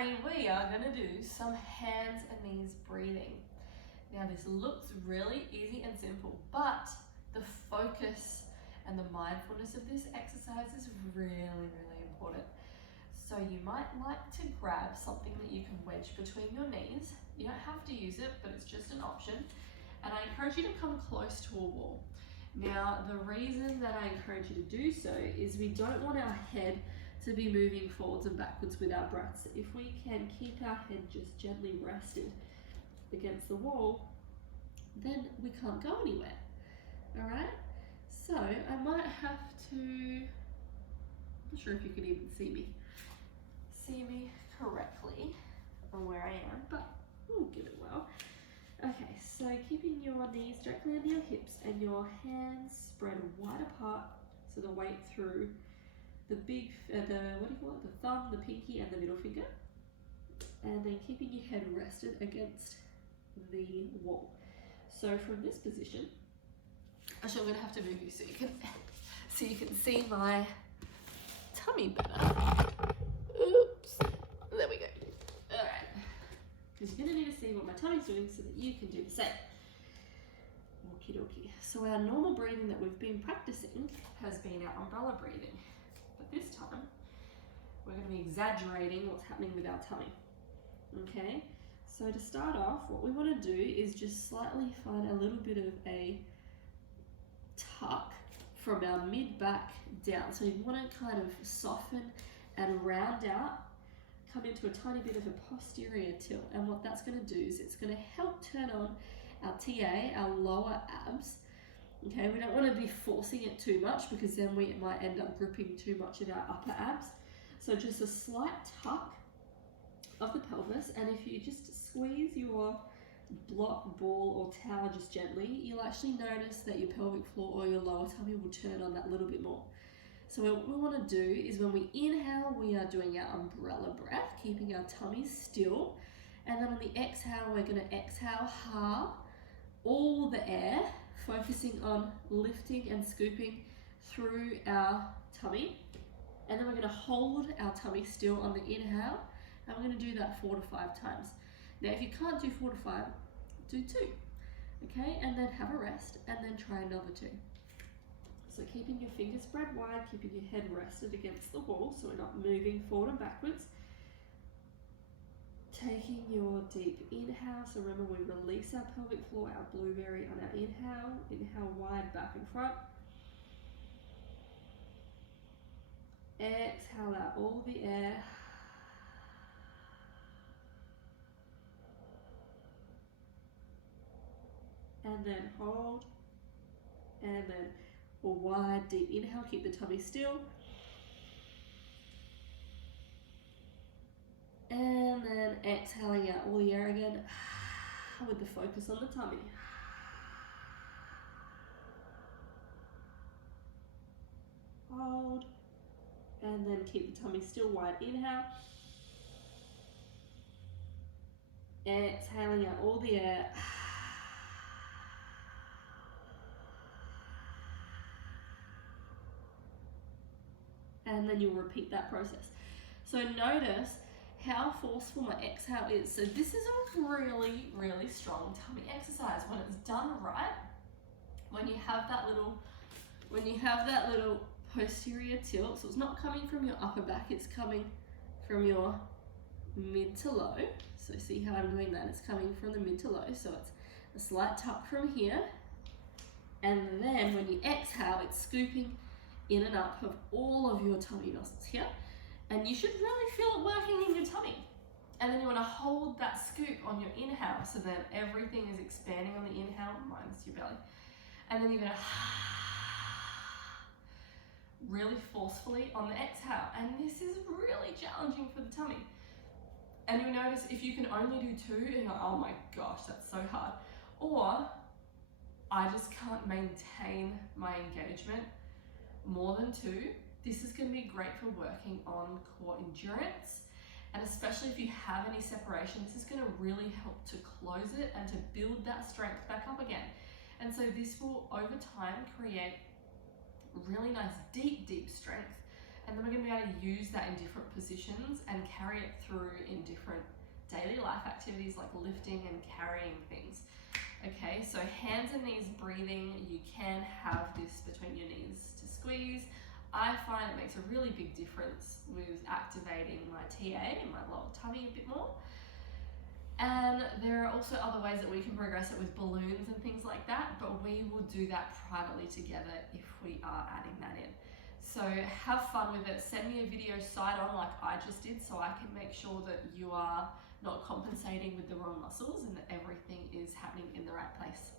Alrighty, we are going to do some hands and knees breathing. Now this looks really easy and simple, but the focus and the mindfulness of this exercise is really important. So you might like to grab something that you can wedge between your knees. You don't have to use it, but it's just an option. And I encourage you to come close to a wall. Now, the reason that I encourage you to do so is we don't want our head to be moving forwards and backwards with our breaths. If we can keep our head just gently rested against the wall, then we can't go anywhere. All right? So I might have to, I'm not sure if you can even see me correctly on where I am, but we'll get it well. Okay, so keeping your knees directly under your hips and your hands spread wide apart, so the weight through the big, what do you call it? The thumb, the pinky, and the middle finger. And then keeping your head rested against the wall. So from this position, actually I'm going to have to move you so you can see my tummy better. Oops, there we go. All right, because you're going to need to see what my tummy's doing so that you can do the same. Okie dokie. So our normal breathing that we've been practicing has been our umbrella breathing. But this time, we're going to be exaggerating what's happening with our tummy. Okay, so to start off, what we want to do is just slightly find a little bit of a tuck from our mid-back down. So you want to kind of soften and round out, come into a tiny bit of a posterior tilt. And what that's going to do is it's going to help turn on our TA, our lower abs. Okay, we don't want to be forcing it too much because then we might end up gripping too much of our upper abs. So just a slight tuck of the pelvis, and if you just squeeze your block, ball or tower just gently, you'll actually notice that your pelvic floor or your lower tummy will turn on that little bit more. So what we want to do is when we inhale, we are doing our umbrella breath, keeping our tummy still, and then on the exhale, we're going to exhale hard, all the air, focusing on lifting and scooping through our tummy. And then we're going to hold our tummy still on the inhale, and we're going to do that 4 to 5 times. Now, if you can't do 4 to 5, do 2, okay? And then have a rest, and then try another 2. So keeping your fingers spread wide, keeping your head rested against the wall, so we're not moving forward and backwards. Taking your deep inhale, so remember we release our pelvic floor, our blueberry on our inhale. Inhale wide back and front. Exhale out all the air. And then hold. And then a wide deep inhale, keep the tummy still. And then exhaling out all the air again with the focus on the tummy. Hold. And then keep the tummy still, wide inhale. Exhaling out all the air. And then you'll repeat that process. So notice how forceful my exhale is. So this is a really strong tummy exercise when it's done right. When you have that little posterior tilt, so it's not coming from your upper back, it's coming from your mid to low. So see how I'm doing that? It's coming from the mid to low. So it's a slight tuck from here. And then when you exhale, it's scooping in and up of all of your tummy muscles here. And you should really feel it working in your tummy. And then you want to hold that scoop on your inhale so that everything is expanding on the inhale minus your belly. And then you're going to really forcefully on the exhale. And this is really challenging for the tummy. And you'll notice if you can only do 2, and you're like, oh my gosh, that's so hard. Or I just can't maintain my engagement more than 2. This is going to be great for working on core endurance, and especially if you have any separation, this is going to really help to close it and to build that strength back up again. And so this will over time create really nice deep strength And then we're going to be able to use that in different positions and carry it through in different daily life activities like lifting and carrying things. Okay, so hands and knees breathing, you can have this between your knees to squeeze. I find it makes a really big difference with activating my TA and my lower tummy a bit more. And there are also other ways that we can progress it with balloons and things like that, but we will do that privately together if we are adding that in. So have fun with it. Send me a video side on like I just did so I can make sure that you are not compensating with the wrong muscles and that everything is happening in the right place.